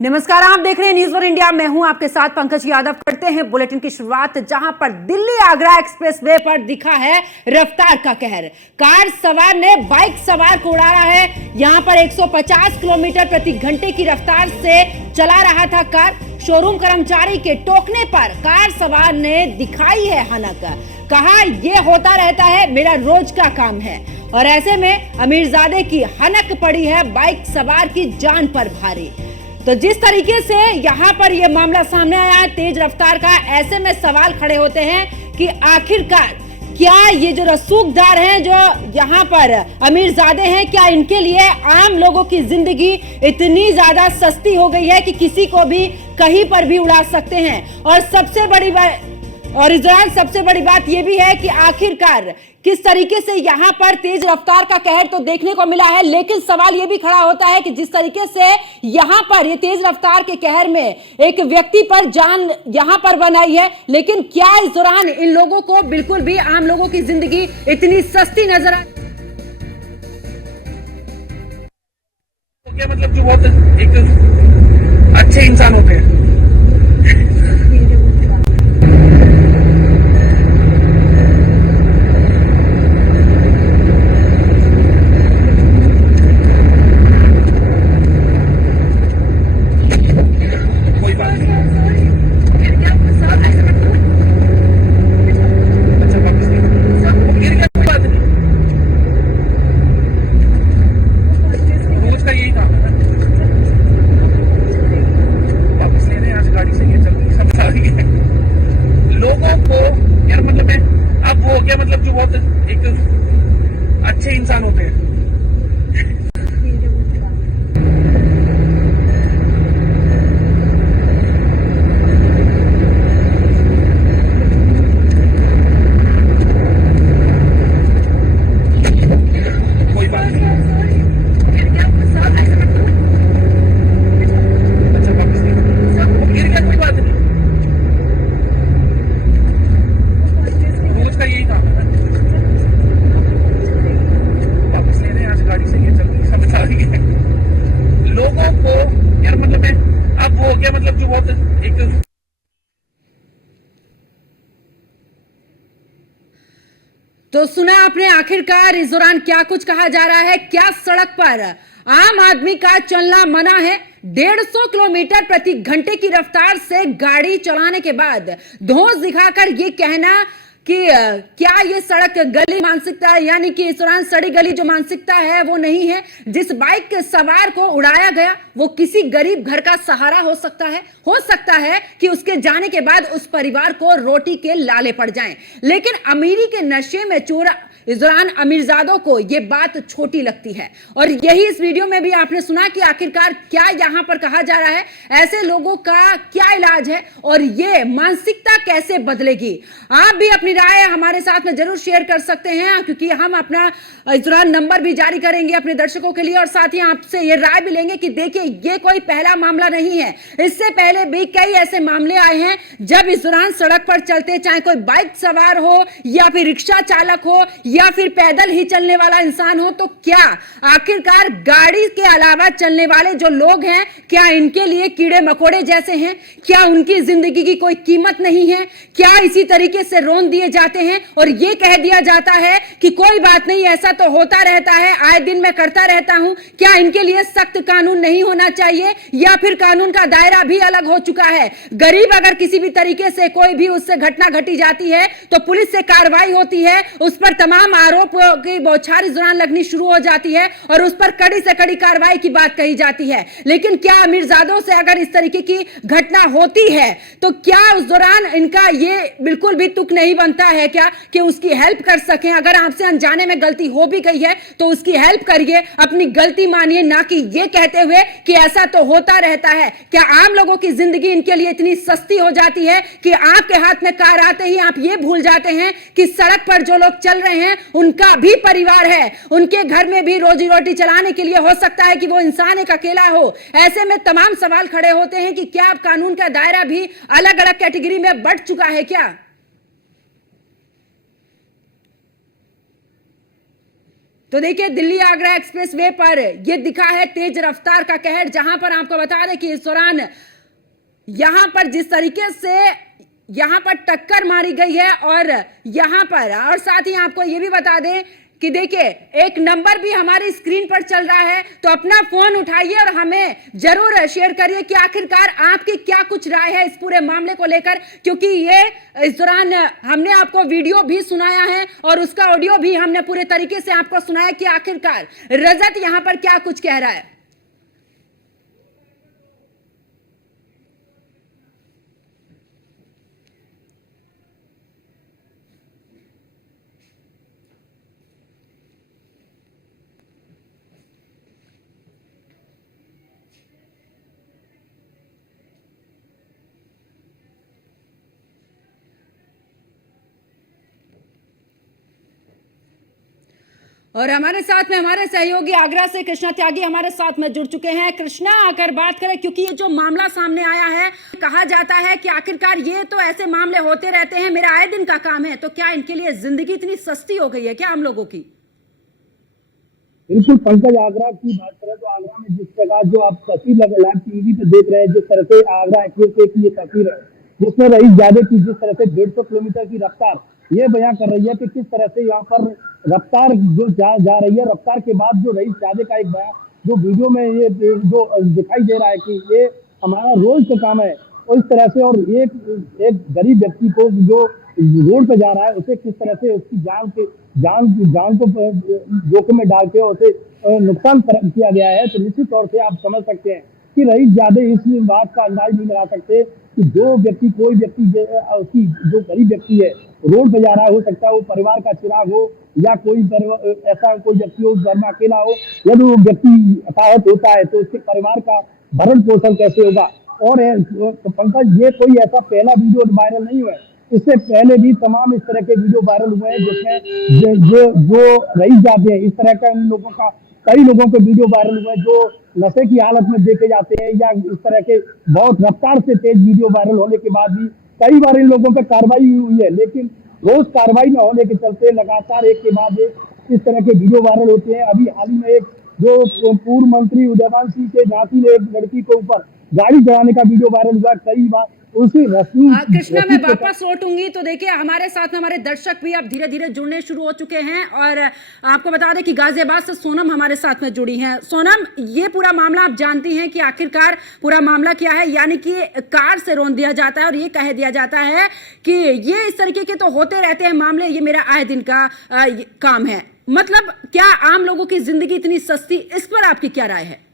नमस्कार, आप देख रहे हैं न्यूज़ 1 इंडिया। मैं हूं आपके साथ पंकज यादव। करते हैं बुलेटिन की शुरुआत जहां पर दिल्ली आगरा एक्सप्रेसवे पर दिखा है रफ्तार का कहर। कार सवार ने बाइक सवार को उड़ाया है। यहां पर 150 किलोमीटर प्रति घंटे की रफ्तार से चला रहा था कार। शोरूम कर्मचारी के टोकने पर कार सवार ने दिखाई है हनक। कहा यह होता रहता है, मेरा रोज का काम है। और ऐसे में अमीरजादे की हनक पड़ी है बाइक सवार की जान पर भारी। तो जिस तरीके से यहाँ पर यह मामला सामने आया है तेज रफ्तार का, ऐसे में सवाल खड़े होते हैं कि आखिरकार क्या ये जो रसूखदार हैं, जो यहाँ पर अमीरजादे हैं, क्या इनके लिए आम लोगों की जिंदगी इतनी ज्यादा सस्ती हो गई है कि किसी को भी कहीं पर भी उड़ा सकते हैं। और इस दौरान सबसे बड़ी बात यह भी है कि आखिरकार किस तरीके से यहाँ पर तेज रफ्तार का कहर तो देखने को मिला है, लेकिन सवाल यह भी खड़ा होता है कि जिस तरीके से यहाँ पर ये तेज रफ्तार के कहर में एक व्यक्ति पर जान यहाँ पर बनाई है, लेकिन क्या इस दौरान इन लोगों को बिल्कुल भी आम लोगों की जिंदगी इतनी सस्ती नजर आई? क्या मतलब जो बहुत एक अच्छे इंसान होते हैं। लोगों को यार मतलब है अब वो क्या मतलब जो बहुत एक अच्छे इंसान होते हैं। कोई बात नहीं। अच्छा वापस नहीं गिर गया, कोई बात नहीं। रोज का यही काम है। वापस ले रहे हैं, आज गाड़ी से ये चल रही समझ आ रही है। लोगों को यार मतलब है अब वो क्या मतलब जो बहुत एक तो सुना आपने आखिरकार इस दौरान क्या कुछ कहा जा रहा है। क्या सड़क पर आम आदमी का चलना मना है? 150 किलोमीटर प्रति घंटे की रफ्तार से गाड़ी चलाने के बाद धौंस दिखाकर ये कहना कि क्या ये सड़क गली मानसिकता है, यानी कि इस दौरान सड़ी गली जो मानसिकता है वो नहीं है। जिस बाइक के सवार को उड़ाया गया वो किसी गरीब घर का सहारा हो सकता है कि उसके जाने के बाद उस परिवार को रोटी के लाले पड़ जाएं। लेकिन अमीरी के नशे में चूर इस दौरान अमीरजादों को यह बात छोटी लगती है। और यही इस वीडियो में भी आपने सुना कि आखिरकार क्या यहां पर कहा जा रहा है, ऐसे लोगों का क्या इलाज है और ये मानसिकता कैसे बदलेगी। आप भी अपनी राय हमारे साथ में जरूर शेयर कर सकते हैं, क्योंकि हम अपना इस दौरान नंबर भी जारी करेंगे अपने दर्शकों के लिए और साथ ही आपसे ये राय भी लेंगे कि देखिए ये कोई पहला मामला नहीं है। इससे पहले भी कई ऐसे मामले आए हैं जब इस दौरान सड़क पर चलते, चाहे कोई बाइक सवार हो या फिर रिक्शा चालक हो या फिर पैदल ही चलने वाला इंसान हो, तो क्या आखिरकार गाड़ी के अलावा चलने वाले जो लोग हैं, क्या इनके लिए कीड़े मकोड़े जैसे हैं? क्या उनकी जिंदगी की कोई कीमत नहीं है? क्या इसी तरीके से रोन दिए जाते हैं और यह कह दिया जाता है कि कोई बात नहीं, ऐसा तो होता रहता है, आए दिन मैं करता रहता हूं? क्या इनके लिए सख्त कानून नहीं होना चाहिए या फिर कानून का दायरा भी अलग हो चुका है? गरीब अगर किसी भी तरीके से कोई भी उससे घटना घटी जाती है तो पुलिस से कार्रवाई होती है, उस पर तमाम आरोप की बौछार इस दौरान लगनी शुरू हो जाती है और उस पर कड़ी से कड़ी कार्रवाई की बात कही जाती है। लेकिन क्या अमीरजादों से अगर इस तरीके की घटना होती है तो क्या उस दौरान इनका ये बिल्कुल भी तुक नहीं बनता है क्या कि उसकी हेल्प कर सकें? अगर आपसे अनजाने में गलती हो भी गई है तो उसकी हेल्प करिए, अपनी गलती मानिए, ना कि ये कहते हुए कि ऐसा तो होता रहता है। क्या आम लोगों की जिंदगी इनके लिए इतनी सस्ती हो जाती है कि आपके हाथ में कार आते ही आप ये भूल जाते हैं कि सड़क पर जो लोग चल रहे हैं उनका भी परिवार है, उनके घर में भी रोजी रोटी चलाने के लिए हो सकता है कि वो इंसान एक अकेला हो। ऐसे में तमाम सवाल खड़े होते हैं कि क्या अब कानून का दायरा भी अलग अलग कैटेगरी में बढ़ चुका है क्या? तो देखिए दिल्ली आगरा एक्सप्रेस वे पर यह दिखा है तेज रफ्तार का कहर, जहां पर आपको बता दें कि इस दौरान यहां पर जिस तरीके से यहां पर टक्कर मारी गई है और यहां पर, और साथ ही आपको यह भी बता दें कि देखिए एक नंबर भी हमारी स्क्रीन पर चल रहा है, तो अपना फोन उठाइए और हमें जरूर शेयर करिए कि आखिरकार आपकी क्या कुछ राय है इस पूरे मामले को लेकर, क्योंकि ये इस दौरान हमने आपको वीडियो भी सुनाया है और उसका ऑडियो भी हमने पूरे तरीके से आपको सुनाया कि आखिरकार रजत यहां पर क्या कुछ कह रहा है। और हमारे साथ में हमारे सहयोगी आगरा से कृष्णा त्यागी हमारे साथ में जुड़ चुके हैं। कृष्णा, अगर बात करें, क्योंकि ये जो मामला सामने आया है, कहा जाता है कि आखिरकार ये तो ऐसे मामले होते रहते हैं, मेरा आए दिन का काम है, तो क्या इनके लिए जिंदगी इतनी सस्ती हो गई है क्या आम लोगों की? बिल्कुल पंकज, आगरा की बात करें तो आगरा में जिस प्रकार जो आप तस्वीर लाइव टीवी पे देख रहे हैं, जिस तरह से आगरा एक्सप्रेस की ये तस्वीर है जिसमें रईस जादे की जिस तरह से 150 किलोमीटर की रफ्तार ये बयां कर रही है कि किस तरह से यहाँ पर रफ्तार जो जा रही है, रफ्तार के बाद जो रईस जादे का एक बयान जो वीडियो में ये जो दिखाई दे रहा है कि ये हमारा रोज का काम है, और इस तरह से और एक गरीब व्यक्ति को जो रोड पे जा रहा है उसे किस तरह से उसकी जान को जोखिम में डाल के उसे नुकसान किया गया है, तो निश्चित तौर से आप समझ सकते हैं कि रईस जादे इस बात का अंदाज नहीं लगा सकते कि जो व्यक्ति कोई व्यक्ति उसकी जो गरीब व्यक्ति है रोड पे जा रहा है, हो सकता है वो परिवार का चिराग हो या कोई ऐसा कोई व्यक्ति हो घर में अकेला हो, यदि वो व्यक्ति हताहत होता है तो उसके परिवार का भरण पोषण कैसे होगा। और पंकज, ये कोई ऐसा पहला वीडियो वायरल नहीं हुआ है, इससे पहले भी तमाम इस तरह के वीडियो वायरल हुए हैं जिसमें जो रईस जाते हैं इस तरह का इन लोगों का कई लोगों के वीडियो वायरल हुए जो नशे की हालत में देखे जाते हैं या इस तरह के बहुत रफ्तार से तेज वीडियो वायरल होने के बाद भी कई बार इन लोगों पर कार्रवाई हुई है, लेकिन रोज कार्रवाई न होने के चलते लगातार एक के बाद एक इस तरह के वीडियो वायरल होते हैं। अभी हाल ही में एक जो पूर्व मंत्री उदयमान सिंह के झांसी ने एक लड़की के ऊपर गाड़ी चलाने का वीडियो वायरल हुआ, कई बार उसी कृष्णा मैं वापस लौटूंगी। तो देखिए हमारे साथ में हमारे दर्शक भी अब धीरे धीरे जुड़ने शुरू हो चुके हैं और आपको बता दें कि गाजियाबाद से सोनम हमारे साथ में जुड़ी हैं। सोनम, ये पूरा मामला आप जानती हैं कि आखिरकार पूरा मामला क्या है, यानी कि कार से रौंद दिया जाता है और ये कह दिया जाता है कि ये इस तरीके के तो होते रहते हैं मामले, ये मेरा आए दिन का काम है। मतलब क्या आम लोगों की जिंदगी इतनी सस्ती, इस पर आपकी क्या राय है?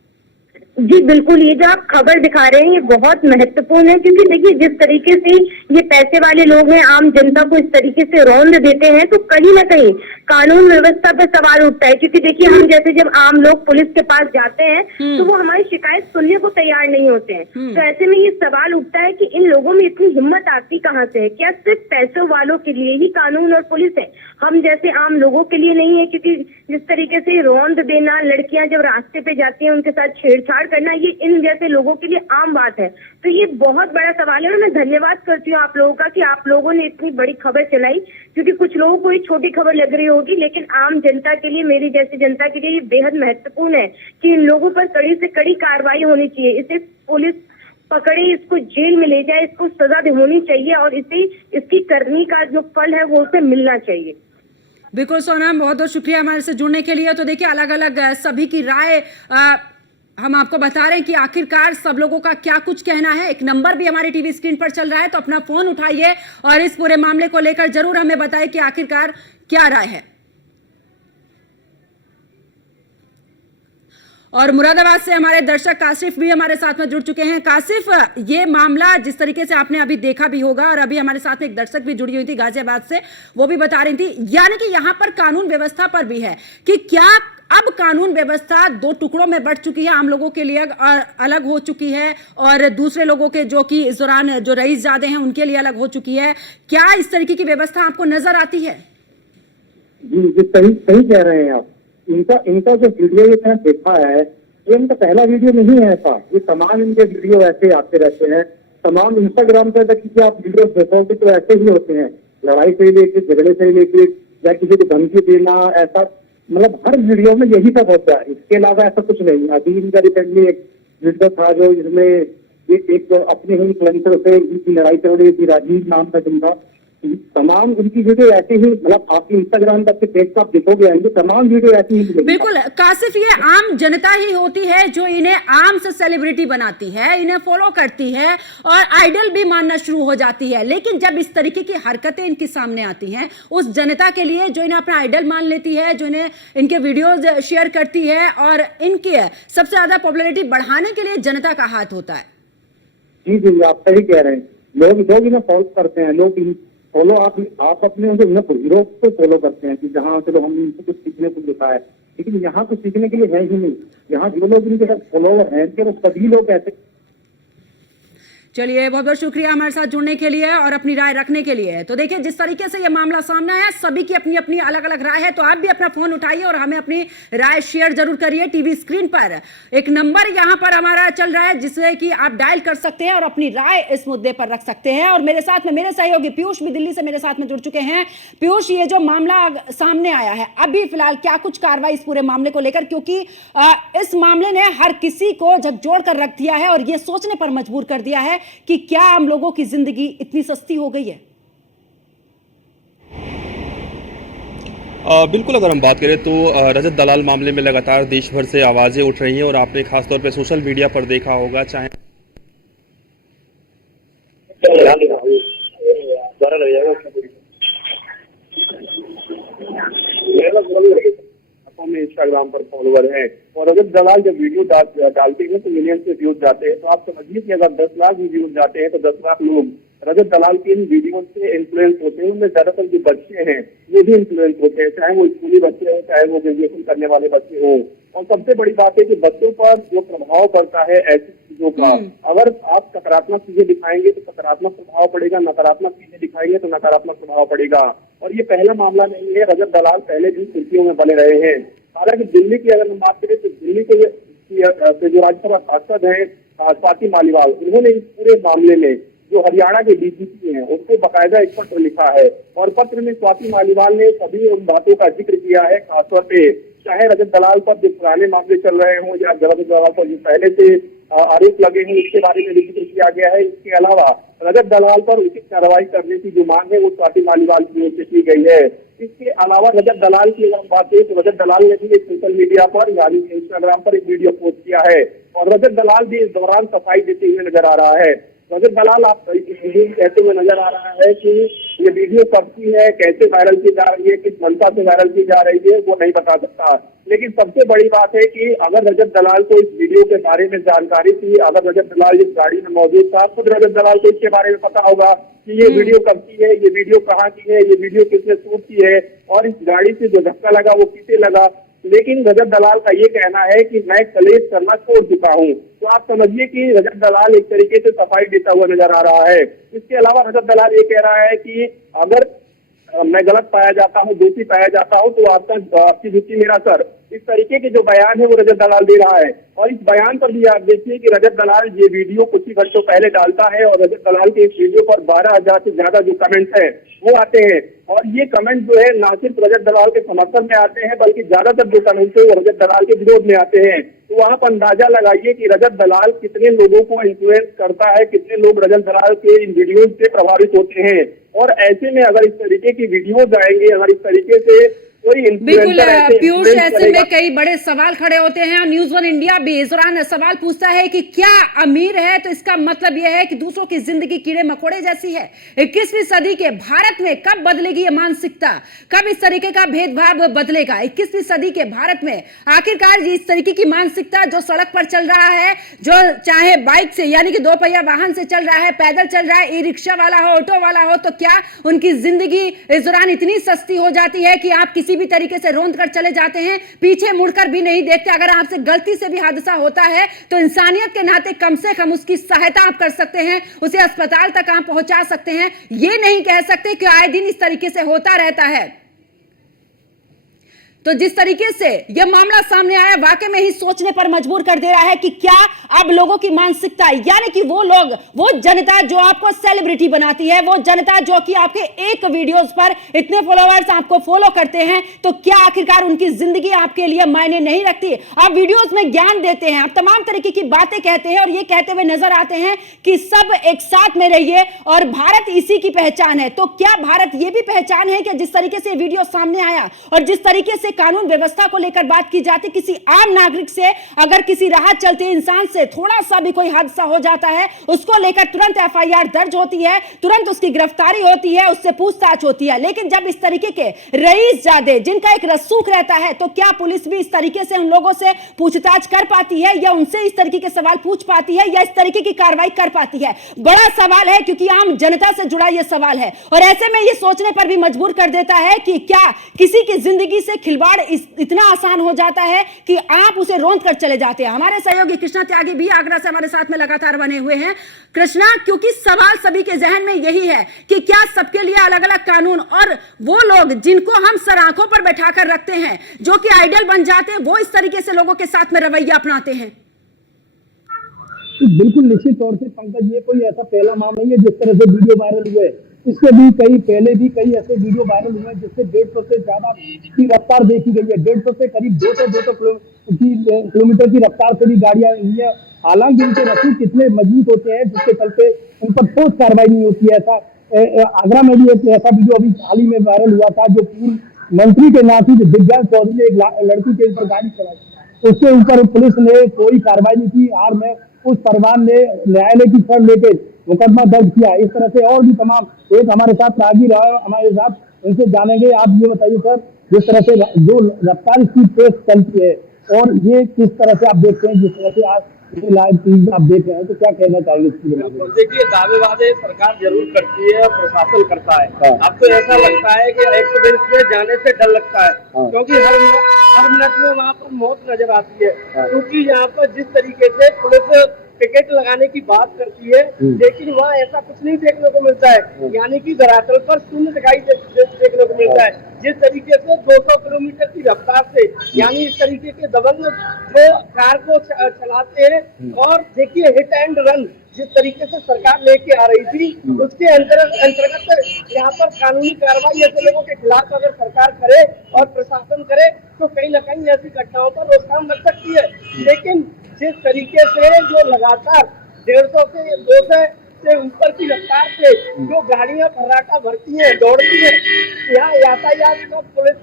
जी बिल्कुल, ये जो आप खबर दिखा रहे हैं ये बहुत महत्वपूर्ण है, क्योंकि देखिए जिस तरीके से ये पैसे वाले लोग हैं आम जनता को इस तरीके से रौंद देते हैं तो कहीं ना कहीं कानून व्यवस्था पर सवाल उठता है। क्योंकि देखिए हम जैसे जब आम लोग पुलिस के पास जाते हैं तो वो हमारी शिकायत सुनने को तैयार नहीं होते हैं, तो ऐसे में ये सवाल उठता है कि इन लोगों में इतनी हिम्मत आती कहाँ से है? क्या सिर्फ पैसों वालों के लिए ही कानून और पुलिस है, हम जैसे आम लोगों के लिए नहीं है? क्योंकि जिस तरीके से रौंद देना, लड़कियां जब रास्ते पे जाती हैं उनके साथ छेड़छाड़ करना, ये इन जैसे लोगों के लिए आम बात है। तो ये बहुत बड़ा सवाल है और मैं धन्यवाद करती हूँ आप लोगों का कि आप लोगों ने इतनी बड़ी खबर चलाई, क्योंकि कुछ लोगों को ये छोटी खबर लग रही होगी, लेकिन आम जनता के लिए, मेरी जैसी जनता के लिए ये बेहद महत्वपूर्ण है कि इन लोगों पर कड़ी से कड़ी कार्रवाई होनी चाहिए। इसे पुलिस पकड़े, इसको जेल में ले जाए, इसको सजा होनी चाहिए और इसे इसकी करनी का जो फल है वो उसे मिलना चाहिए। बिल्कुल सोनम, बहुत बहुत शुक्रिया हमारे से जुड़ने के लिए। तो देखिए अलग अलग सभी की राय हम आपको बता रहे हैं कि आखिरकार सब लोगों का क्या कुछ कहना है। एक नंबर भी हमारी टीवी स्क्रीन पर चल रहा है, तो अपना फोन उठाइए और इस पूरे मामले को लेकर जरूर हमें बताइए कि आखिरकार क्या राय है। और मुरादाबाद से हमारे दर्शक काशिफ भी हमारे साथ में जुड़ चुके हैं। काशिफ, ये मामला जिस तरीके से आपने अभी देखा भी होगा और अभी हमारे साथ में एक दर्शक भी जुड़ी हुई थी गाजियाबाद से, वो भी बता रही थी, यानी कि यहाँ पर कानून व्यवस्था पर भी है कि क्या अब कानून व्यवस्था दो टुकड़ों में बढ़ चुकी है, आम लोगों के लिए अलग हो चुकी है और दूसरे लोगों के जो कि इस दौरान जो रईस जादे हैं उनके लिए अलग हो चुकी है। क्या इस तरीके की व्यवस्था आपको नजर आती है? जी सही कह रहे हैं आप। इनका जो वीडियो ये मैंने देखा है, ये इनका पहला वीडियो नहीं है ऐसा, ये तमाम इनके वीडियो ऐसे आते रहते हैं। तमाम इंस्टाग्राम पे देखिए आप वीडियो देखोगे तो ऐसे ही होते हैं, लड़ाई से लेके, झगड़े से लेके या किसी को धमकी देना, ऐसा मतलब हर वीडियो में यही सब होता है, इसके अलावा ऐसा कुछ नहीं। अभी इनका रिसेंटली एक वीडियो था जो इसमें एक अपने ही इन्फ्लुएंसर से इनकी लड़ाई चल रही थी, राजीव नाम था जिनका। तमाम उनकी वीडियो ऐसे ही, मतलब आपकी इंस्टाग्राम तक के पेज पर आप देखोगे आएंगे, तमाम वीडियो ऐसी ही मिलेगी। बिल्कुल कासिफ, ये आम जनता ही होती है जो इन्हें आम से सेलिब्रिटी बनाती है, इन्हें फॉलो करती है और आइडल भी मानना शुरू हो जाती है। लेकिन जब इस तरीके की हरकतें इनके सामने आती हैं, उस जनता के लिए जो इन्हें अपना आइडल मान लेती है, जो इन्हें इनके वीडियोज शेयर करती है और इनकी सबसे ज्यादा पॉपुलैरिटी बढ़ाने के लिए जनता का हाथ होता है। जी जी, आप सही कह रहे हैं। लोग इन्हें फॉलो करते हैं, लोग फॉलो आप अपने हीरो को फॉलो करते हैं कि जहाँ चलो हम इनसे कुछ सीखने को मिलता है, लेकिन यहाँ कुछ सीखने के लिए है ही नहीं। यहाँ जो लोग इनके साथ फॉलोवर हैं वो सभी लोग ऐसे। चलिए, बहुत बहुत शुक्रिया हमारे साथ जुड़ने के लिए और अपनी राय रखने के लिए। तो देखिए, जिस तरीके से ये मामला सामने आया, सभी की अपनी अपनी अलग अलग राय है, तो आप भी अपना फोन उठाइए और हमें अपनी राय शेयर जरूर करिए। टीवी स्क्रीन पर एक नंबर यहां पर हमारा चल रहा है जिससे कि आप डायल कर सकते हैं और अपनी राय इस मुद्दे पर रख सकते हैं। और मेरे साथ में मेरे सहयोगी पीयूष भी दिल्ली से मेरे साथ में जुड़ चुके हैं। पीयूष, ये जो मामला सामने आया है, अभी फिलहाल क्या कुछ कार्रवाई इस पूरे मामले को लेकर, क्योंकि इस मामले ने हर किसी को झकझोर कर रख दिया है और ये सोचने पर मजबूर कर दिया है कि क्या आम लोगों की जिंदगी इतनी सस्ती हो गई है? बिल्कुल, अगर हम बात करें तो रजत दलाल मामले में लगातार देश भर से आवाजें उठ रही हैं और आपने खासतौर पे सोशल मीडिया पर देखा होगा, चाहे में इंस्टाग्राम पर फॉलोवर हैं और रजत दलाल जब वीडियो डालते हैं तो मिलियन से व्यूज जाते हैं। तो आप समझिए कि अगर 10 लाख व्यूज जाते हैं तो 10 लाख लोग रजत दलाल के इन वीडियो से इन्फ्लुएंस होते हैं। उनमें ज्यादातर जो बच्चे हैं ये भी इन्फ्लुएंस होते हैं, चाहे वो स्कूली बच्चे हों, चाहे वो ग्रेजुएशन करने वाले बच्चे हों। और सबसे बड़ी बात है कि बच्चों पर जो प्रभाव पड़ता है ऐसी चीजों का, अगर आप सकारात्मक चीजें दिखाएंगे तो सकारात्मक प्रभाव पड़ेगा, नकारात्मक चीजें दिखाएंगे तो नकारात्मक प्रभाव पड़ेगा। और ये पहला मामला नहीं है, रजत दलाल पहले भी सुर्खियों में बने रहे हैं। हालांकि दिल्ली की अगर हम बात करें तो दिल्ली के जो राज्यसभा सांसद हैं स्वाति मालीवाल, उन्होंने इस पूरे मामले में जो हरियाणा के डीजीपी हैं उनको बाकायदा एक पत्र लिखा है और पत्र में स्वाति मालीवाल ने सभी उन बातों का जिक्र किया है, खासतौर पे चाहे रजत दलाल पर जो पुराने मामले चल रहे हों या रजत दलाल पर जो पहले से आरोप लगे हैं इसके बारे में जिक्र किया गया है। इसके अलावा रजत दलाल पर उचित कार्रवाई करने की जो मांग है वो स्वाति मालीवाल की ओर से की गई है। इसके अलावा रजत दलाल की अगर बात करें तो रजत दलाल ने भी एक सोशल मीडिया पर यानी इंस्टाग्राम पर एक वीडियो पोस्ट किया है और रजत दलाल भी इस दौरान सफाई देते हुए नजर आ रहा है। रजत दलाल आप कहते हुए नजर आ रहा है कि ये वीडियो कब की है, कैसे वायरल की जा रही है, किस मंशा से वायरल की जा रही है, वो नहीं बता सकता। लेकिन सबसे बड़ी बात है कि अगर रजत दलाल को इस वीडियो के बारे में जानकारी थी, अगर रजत दलाल इस गाड़ी में मौजूद था, खुद रजत दलाल को इसके बारे में पता होगा कि ये वीडियो कब की है, ये वीडियो कहाँ की है, ये वीडियो किसने शूट की है और इस गाड़ी से जो धक्का लगा वो किसे लगा। लेकिन रजत दलाल का ये कहना है कि मैं कलेश करना छोड़ चुका हूँ। तो आप समझिए कि रजत दलाल एक तरीके से सफाई देता हुआ नजर आ रहा है। इसके अलावा रजत दलाल ये कह रहा है कि अगर मैं गलत पाया जाता हूँ, दोषी पाया जाता हूँ तो आपकी जुत्ती मेरा सर। इस तरीके के जो बयान है वो रजत दलाल दे रहा है और इस बयान पर भी आप देखिए कि रजत दलाल ये वीडियो कुछ ही घंटों पहले डालता है और रजत दलाल के इस वीडियो पर 12,000 से ज्यादा जो कमेंट है वो आते हैं और ये कमेंट जो है ना सिर्फ रजत दलाल के समर्थन में आते हैं बल्कि ज्यादातर जो कमेंट है वो रजत दलाल के विरोध में आते हैं। तो आप अंदाजा लगाइए कि रजत दलाल कितने लोगों को इन्फ्लुएंस करता है, कितने लोग रजत दलाल के इन वीडियोज से प्रभावित होते हैं। और ऐसे में अगर इस तरीके की वीडियोज आएंगे, अगर इस तरीके से बिल्कुल पीयूष, ऐसे में कई बड़े सवाल खड़े होते हैं और न्यूज़ 1 इंडिया भी इस दौरान सवाल पूछता है कि क्या अमीर है तो इसका मतलब यह है कि दूसरों की जिंदगी कीड़े मकोड़े जैसी है। 21वीं सदी के भारत में कब बदलेगी ये मानसिकता, कब इस तरीके का भेदभाव बदलेगा? 21वीं सदी के भारत में आखिरकार इस तरीके की मानसिकता जो सड़क पर चल रहा है, जो चाहे बाइक से यानी कि 2 पहिया वाहन से चल रहा है, पैदल चल रहा है, ई रिक्शा वाला हो, ऑटो वाला हो, तो क्या उनकी जिंदगी इस दौरान इतनी सस्ती हो जाती है कि आप किसी भी तरीके से रौंद कर चले जाते हैं, पीछे मुड़कर भी नहीं देखते? अगर आपसे गलती से भी हादसा होता है तो इंसानियत के नाते कम से कम उसकी सहायता आप कर सकते हैं, उसे अस्पताल तक आप पहुंचा सकते हैं। ये नहीं कह सकते कि आए दिन इस तरीके से होता रहता है। तो जिस तरीके से यह मामला सामने आया वाकई में ही सोचने पर मजबूर कर दे रहा है कि क्या अब लोगों की मानसिकता, यानी कि वो लोग, वो जनता जो आपको सेलिब्रिटी बनाती है, वो जनता जो कि आपके एक वीडियोस पर इतने फॉलोअर्स आपको फॉलो करते हैं, तो क्या आखिरकार उनकी जिंदगी आपके लिए मायने नहीं रखती? आप वीडियोस में ज्ञान देते हैं, आप तमाम तरीके की बातें कहते हैं और ये कहते हुए नजर आते हैं कि सब एक साथ में रहिए और भारत इसी की पहचान है। तो क्या भारत ये भी पहचान है कि जिस तरीके से वीडियो सामने आया और जिस तरीके से कानून व्यवस्था को लेकर बात की जाती, किसी आम नागरिक से अगर किसी राह चलते इंसान से थोड़ा सा भी कोई हादसा हो जाता है, उसको लेकर तुरंत एफआईआर दर्ज होती है, तुरंत उसकी गिरफ्तारी होती है, उससे पूछताछ होती है। लेकिन जब इस तरीके के रईसजादे जिनका एक रसूख रहता है, तो क्या पुलिस भी इस तरीके से उन लोगों से पूछताछ कर पाती है या उनसे इस तरीके के सवाल पूछ पाती है या इस तरीके की कार्रवाई कर पाती है? बड़ा सवाल है, क्योंकि आम जनता से जुड़ा यह सवाल है और ऐसे में यह सोचने पर भी मजबूर कर देता है कि क्या किसी की जिंदगी से खिलवाड़ इतना आसान हो जाता है कि आप उसे रौंद कर चले जाते हैं। हमारे सहयोगी कृष्णा त्यागी भी आगरा से हमारे साथ में लगातार बने हुए हैं। कृष्णा, क्योंकि सवाल सभी के जहन में यही है कि क्या सबके लिए अलग अलग कानून, और वो लोग जिनको हम सर आंखों पर बैठाकर रखते हैं, जो कि आइडल बन जाते हैं, वो इस तरीके से लोगों के साथ में रवैया अपनाते हैं। बिल्कुल निश्चित तौर से पंकज, ये कोई ऐसा पहला मामला नहीं है जिस तरह से वीडियो वायरल हुए। इससे भी पहले भी कई ऐसे वीडियो वायरल हुए हैं जिससे 150 से ज्यादा की रफ्तार देखी गई है। 150 से करीब 200 किलोमीटर की रफ्तार से भी गाड़ियां हुई है। हालांकि उनके रसूख कितने मजबूत होते हैं जिसके चलते उन पर ठोस कार्रवाई नहीं होती है। ऐसा आगरा में भी एक ऐसा वीडियो अभी हाल ही में वायरल हुआ था, जो पूर्व मंत्री के नाती दिग्विजय चौधरी ने एक लड़की के ऊपर गाड़ी चलाई, उसके ऊपर पुलिस ने कोई कार्रवाई नहीं की और में उस परिवार ने न्यायालय की शरण लेके मुकदमा दर्ज किया। इस तरह से और भी तमाम, एक हमारे साथ रागी रहा हमारे साथ, उनसे जानेंगे। आप ये बताइए सर, जिस तरह से जो रफ्तार इसकी तेज चलती है और ये किस तरह से आप देखते हैं, जिस तरह से आप ये लाइव चीज आप देख रहे हैं, तो क्या कहना चाहेंगे इसके बारे में? देखिए, दावे वादे सरकार जरूर करती है और प्रशासन करता है। अब तो ऐसा लगता है कि एक्सीडेंट में जाने से डर लगता है, क्योंकि हर मिनट में वहाँ पर मौत नजर आती है। क्योंकि यहाँ पर जिस तरीके से पुलिस टिकट लगाने की बात करती है, लेकिन वहाँ ऐसा कुछ नहीं देखने को मिलता है, यानी कि धरातल पर शून्य दिखाई देखने को मिलता है। जिस तरीके से 200 किलोमीटर की रफ्तार से, यानी इस तरीके के दबंग जो कार को चलाते हैं, और देखिए हिट एंड रन जिस तरीके से सरकार लेके आ रही थी, उसके अंतर्गत यहाँ पर कानूनी कार्रवाई ऐसे लोगों के खिलाफ अगर सरकार करे और प्रशासन करे, तो कहीं न कहीं ऐसी घटनाओं पर रोकथाम लग सकती है। लेकिन जिस तरीके से जो लगातार 150 से 200 से ऊपर की रफ्तार से जो गाड़ियां फर्राटा भरती हैं, दौड़ती हैं, यहाँ यातायात का पुलिस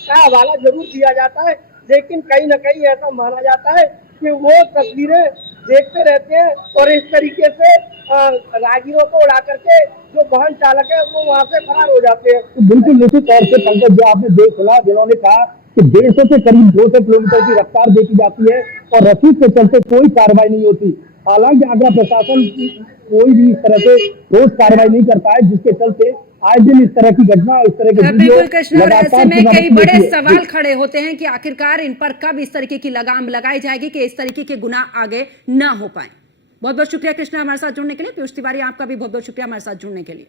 का हवाला जरूर दिया जाता है, लेकिन कहीं न कहीं ऐसा माना जाता है कि वो तस्वीरें देखते रहते हैं और इस तरीके से राहगीरों को उड़ा करके जो वाहन चालक है वो वहाँ से फरार हो जाते हैं। तो बिल्कुल निश्चित तौर से पंकज, जो आपने देख सुना, जिन्होंने कहा कि 150 से करीब 200 किलोमीटर की रफ्तार देखी जाती है और रसीद के चलते कोई कार्रवाई नहीं होती। हालांकि आगरा प्रशासन कोई भी इस तरह से ठोस कार्रवाई नहीं करता है, जिसके चलते आज दिन इस तरह की घटना, इस तरह के बिल्कुल कृष्ण, और ऐसे में कई बड़े सवाल खड़े होते हैं कि आखिरकार इन पर कब इस तरीके की लगाम लगाई जाएगी कि इस तरीके के गुनाह आगे ना हो पाए। बहुत बहुत शुक्रिया कृष्णा हमारे साथ जुड़ने के लिए। पीयूष तिवारी, आपका भी बहुत बहुत शुक्रिया हमारे साथ जुड़ने के लिए।